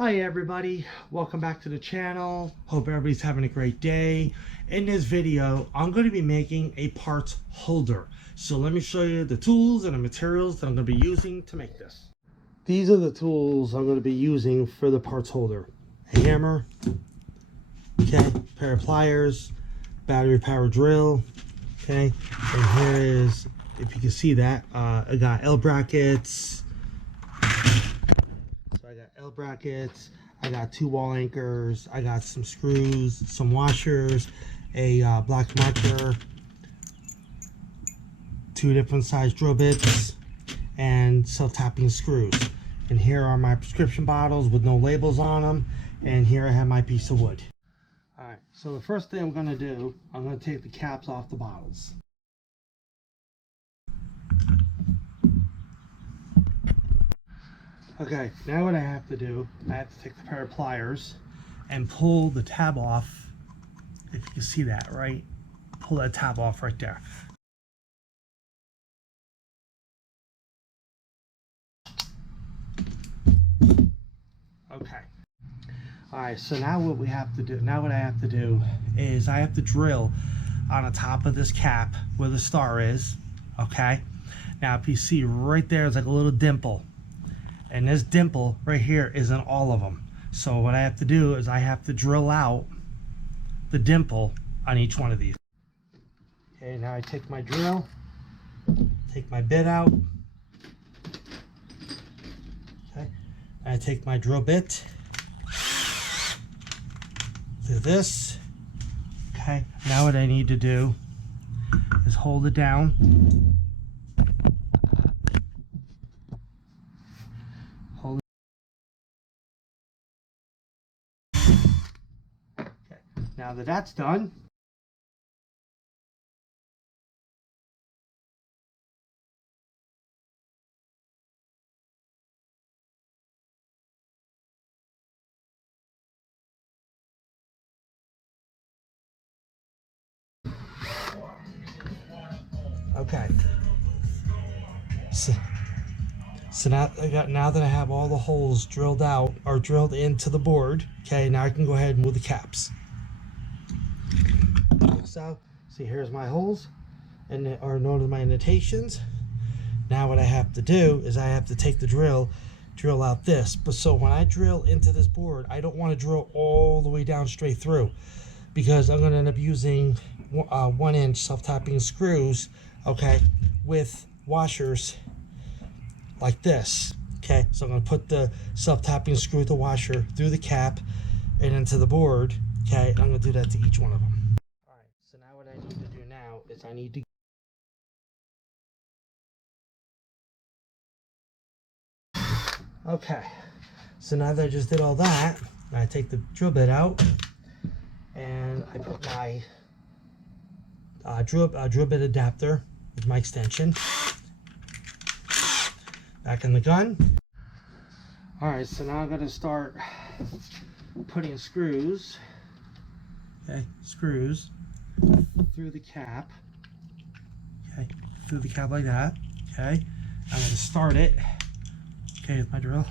Hi everybody, welcome back to the channel. Hope everybody's having a great day. In this video, I'm going to be making a parts holder. So let me show you the tools and the materials that I'm going to be using to make this. These are the tools I'm going to be using for the parts holder. A hammer, okay, pair of pliers, battery powered drill, okay, and here is, if you can see that, I got L brackets. I got L brackets, I got 2 wall anchors, I got some screws, some washers, a black marker, 2 different size drill bits, and self-tapping screws. And here are my prescription bottles with no labels on them, and here I have my piece of wood. Alright, so the first thing I'm going to do, I'm going to take the caps off the bottles. Okay, now what I have to do, I have to take the pair of pliers and pull the tab off. If you can see that, right? Pull that tab off right there. Okay. Alright, so now what we have to do, now what I have to do is I have to drill on the top of this cap where the star is. Okay. Now if you see right there, it's like a little dimple. And this dimple right here isn't all of them. So what I have to do is I have to drill out the dimple on each one of these. Okay, now I take my drill, take my bit out. Okay, I take my drill bit, do this. Okay, now what I need to do is hold it down. Now that that's done, okay. So now that I have all the holes drilled out or drilled into the board, okay, now I can go ahead and move the caps. So, see, here's my holes, and they are known as my indentations. Now what I have to do is I have to take the drill out this. But so when I drill into this board, I don't want to drill all the way down straight through, because I'm going to end up using 1-inch self-tapping screws, okay, with washers like this. Okay, so I'm going to put the self-tapping screw, the washer, through the cap and into the board. Okay, and I'm going to do that to each one of them. So now what I need to do now is I need to so now that I just did all that, I take the drill bit out and I put my drill bit adapter with my extension back in the gun. Alright, so now I'm going to start putting screws, okay, screws through the cap, okay, through the cap like that, okay. I'm going to start it, okay, with my drill.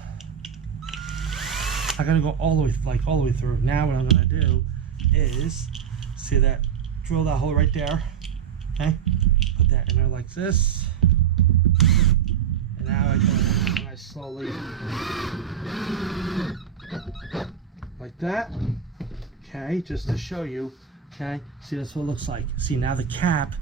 I'm going to go all the way through. Now what I'm going to do is, see that, drill that hole right there, okay, put that in there like this, and now I slowly, like that, okay, just to show you. Okay, see, that's what it looks like. See, now the cap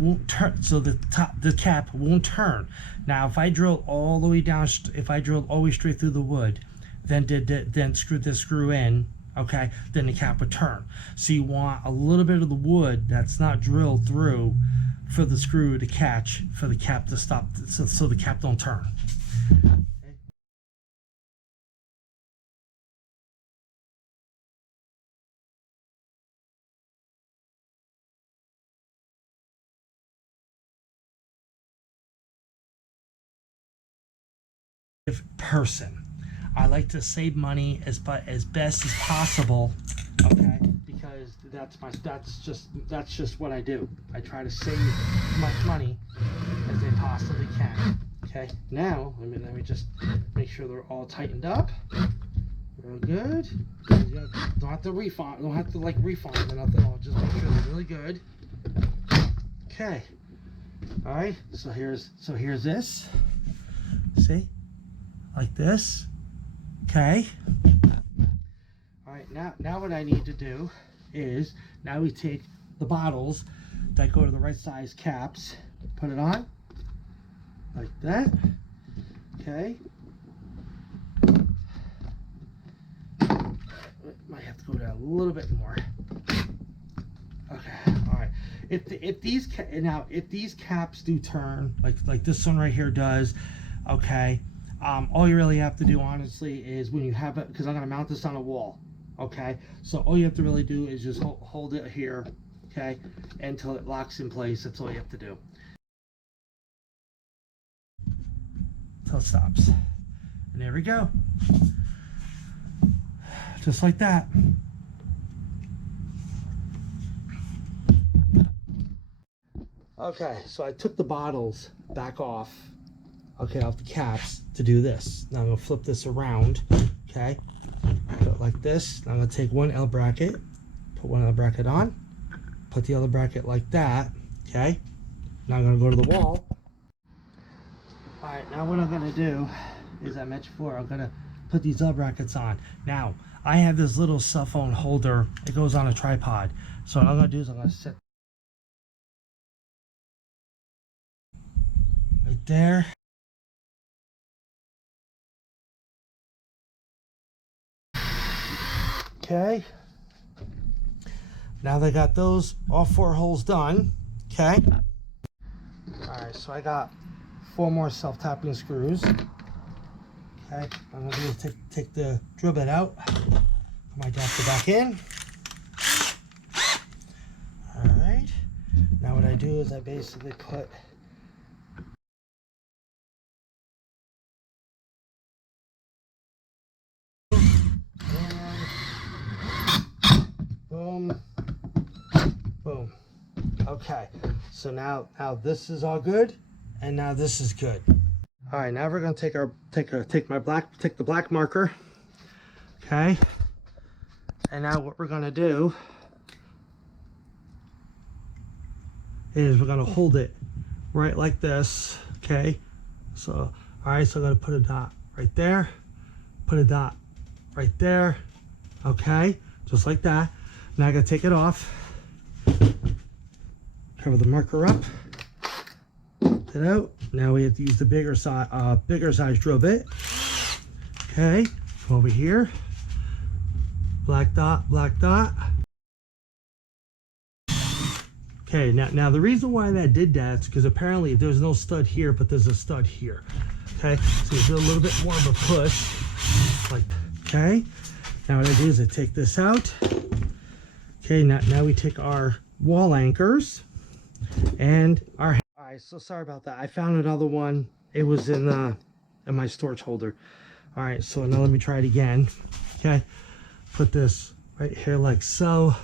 won't turn, so the cap won't turn. Now if I drill all the way down, if I drill all the way straight through the wood, then screw this screw in, okay, then the cap would turn. So you want a little bit of the wood that's not drilled through for the screw to catch, for the cap to stop, so the cap don't turn. Person, I like to save money as best as possible, okay, because that's just what I do. I try to save as much money as I possibly can. Okay, now let me just make sure they're all tightened up. Real good. You don't have to refine. Don't have to like refine or nothing. I'll just make sure they're really good. Okay. All right. So here's this. See, like this. Okay. All right. Now what I need to do is now we take the bottles that go to the right size caps, put it on like that. Okay. Might have to go down a little bit more. Okay. All right. If these caps do turn like this one right here does, okay. All you really have to do honestly is when you have it, because I'm gonna mount this on a wall. Okay. So all you have to really do is just hold it here, okay, until it locks in place. That's all you have to do. Until it stops. And there we go. Just like that. Okay, so I took the bottles back off, okay, off the caps to do this. Now I'm gonna flip this around, okay, put it like this. Now I'm gonna take one L bracket, put one L bracket on, put the other bracket like that, okay. Now I'm gonna go to the wall. All right, now what I'm gonna do is, I mentioned before, I'm gonna put these L brackets on. Now, I have this little cell phone holder. It goes on a tripod. So what I'm gonna do is I'm gonna set right there. Okay. Now they got those all 4 holes done. Okay. All right, so I got 4 more self-tapping screws. Okay, I'm gonna do is take the drill bit out, put my adapter back in. All right, now what I do is I basically put boom, boom. Okay, so now this is all good, and now this is good. All right, now we're gonna take the black marker, okay, and now what we're gonna do is we're gonna hold it right like this, okay. So all right, so I'm gonna put a dot right there, put a dot right there, okay, just like that. Now I gotta take it off, cover the marker up, it out. Now we have to use the bigger size drill bit. Okay, come over here, black dot, black dot. Okay, now the reason why that did that is because apparently there's no stud here, but there's a stud here. Okay, so you do a little bit more of a push, like, okay. Now what I do is I take this out. Okay, now we take our wall anchors and our. All right, so sorry about that. I found another one. It was in my storage holder. All right, so now let me try it again. Okay, put this right here like so.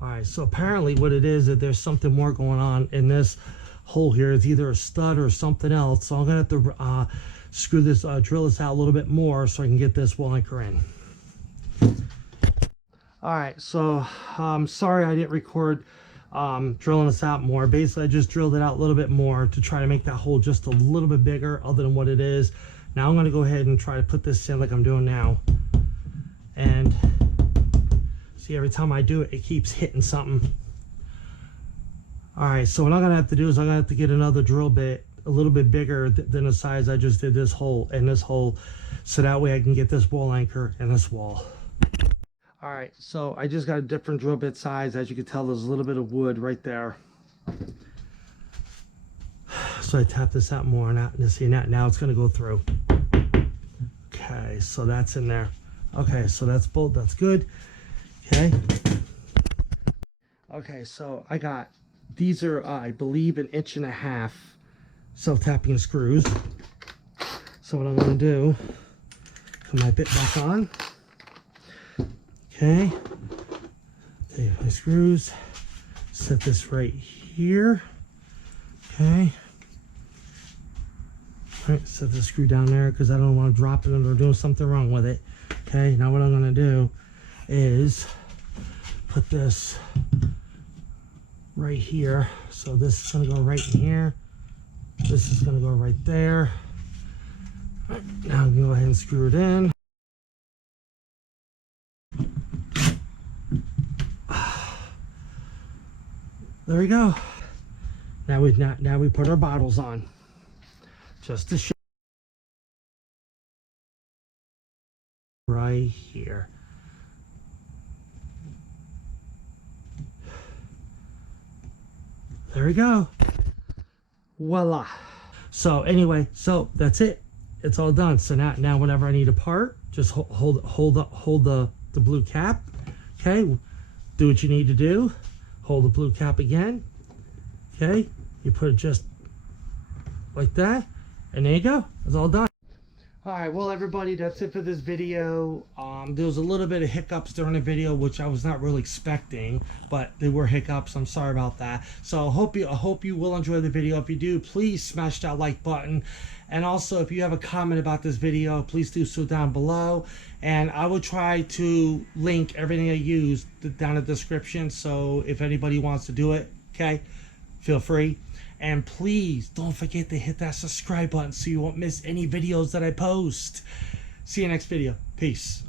All right, so apparently what it is that there's something more going on in this hole here. It's either a stud or something else. So I'm gonna have to screw this, drill this out a little bit more so I can get this wall anchor in. All right, so sorry I didn't record drilling this out more. Basically I just drilled it out a little bit more to try to make that hole just a little bit bigger other than what it is. Now I'm going to go ahead and try to put this in like I'm doing now, and see, every time I do it, it keeps hitting something. All right, so what I'm going to have to do is I'm going to have to get another drill bit a little bit bigger than the size I just did this hole and this hole, so that way I can get this wall anchor and this wall. All right, so I just got a different drill bit size. As you can tell, there's a little bit of wood right there. So I tap this out more, and see, now it's going to go through. Okay, so that's in there. Okay, so that's both. That's good. Okay. Okay, so I got, these are I believe 1.5 inch self-tapping screws. So what I'm going to do, put my bit back on. Okay, take my screws, set this right here. Okay, Right, set the screw down there because I don't want to drop it or doing something wrong with it. Okay, now what I'm going to do is put this right here. So this is going to go right in here. This is going to go right there. Right, now I'm going to go ahead and screw it in. There we go. Now we put our bottles on. Just to show. Right here. There we go. Voila. So anyway, so that's it. It's all done. So now whenever I need a part, just hold the blue cap. Okay. Do what you need to do. Hold the blue cap again. Okay. You put it just like that, and there you go. It's all done. Alright, well everybody, that's it for this video. There was a little bit of hiccups during the video, which I was not really expecting, but they were hiccups. I'm sorry about that. So I hope you will enjoy the video. If you do, please smash that like button. And also, if you have a comment about this video, please do so down below. And I will try to link everything I use down in the description. So if anybody wants to do it, okay, feel free. And please don't forget to hit that subscribe button so you won't miss any videos that I post. See you next video. Peace.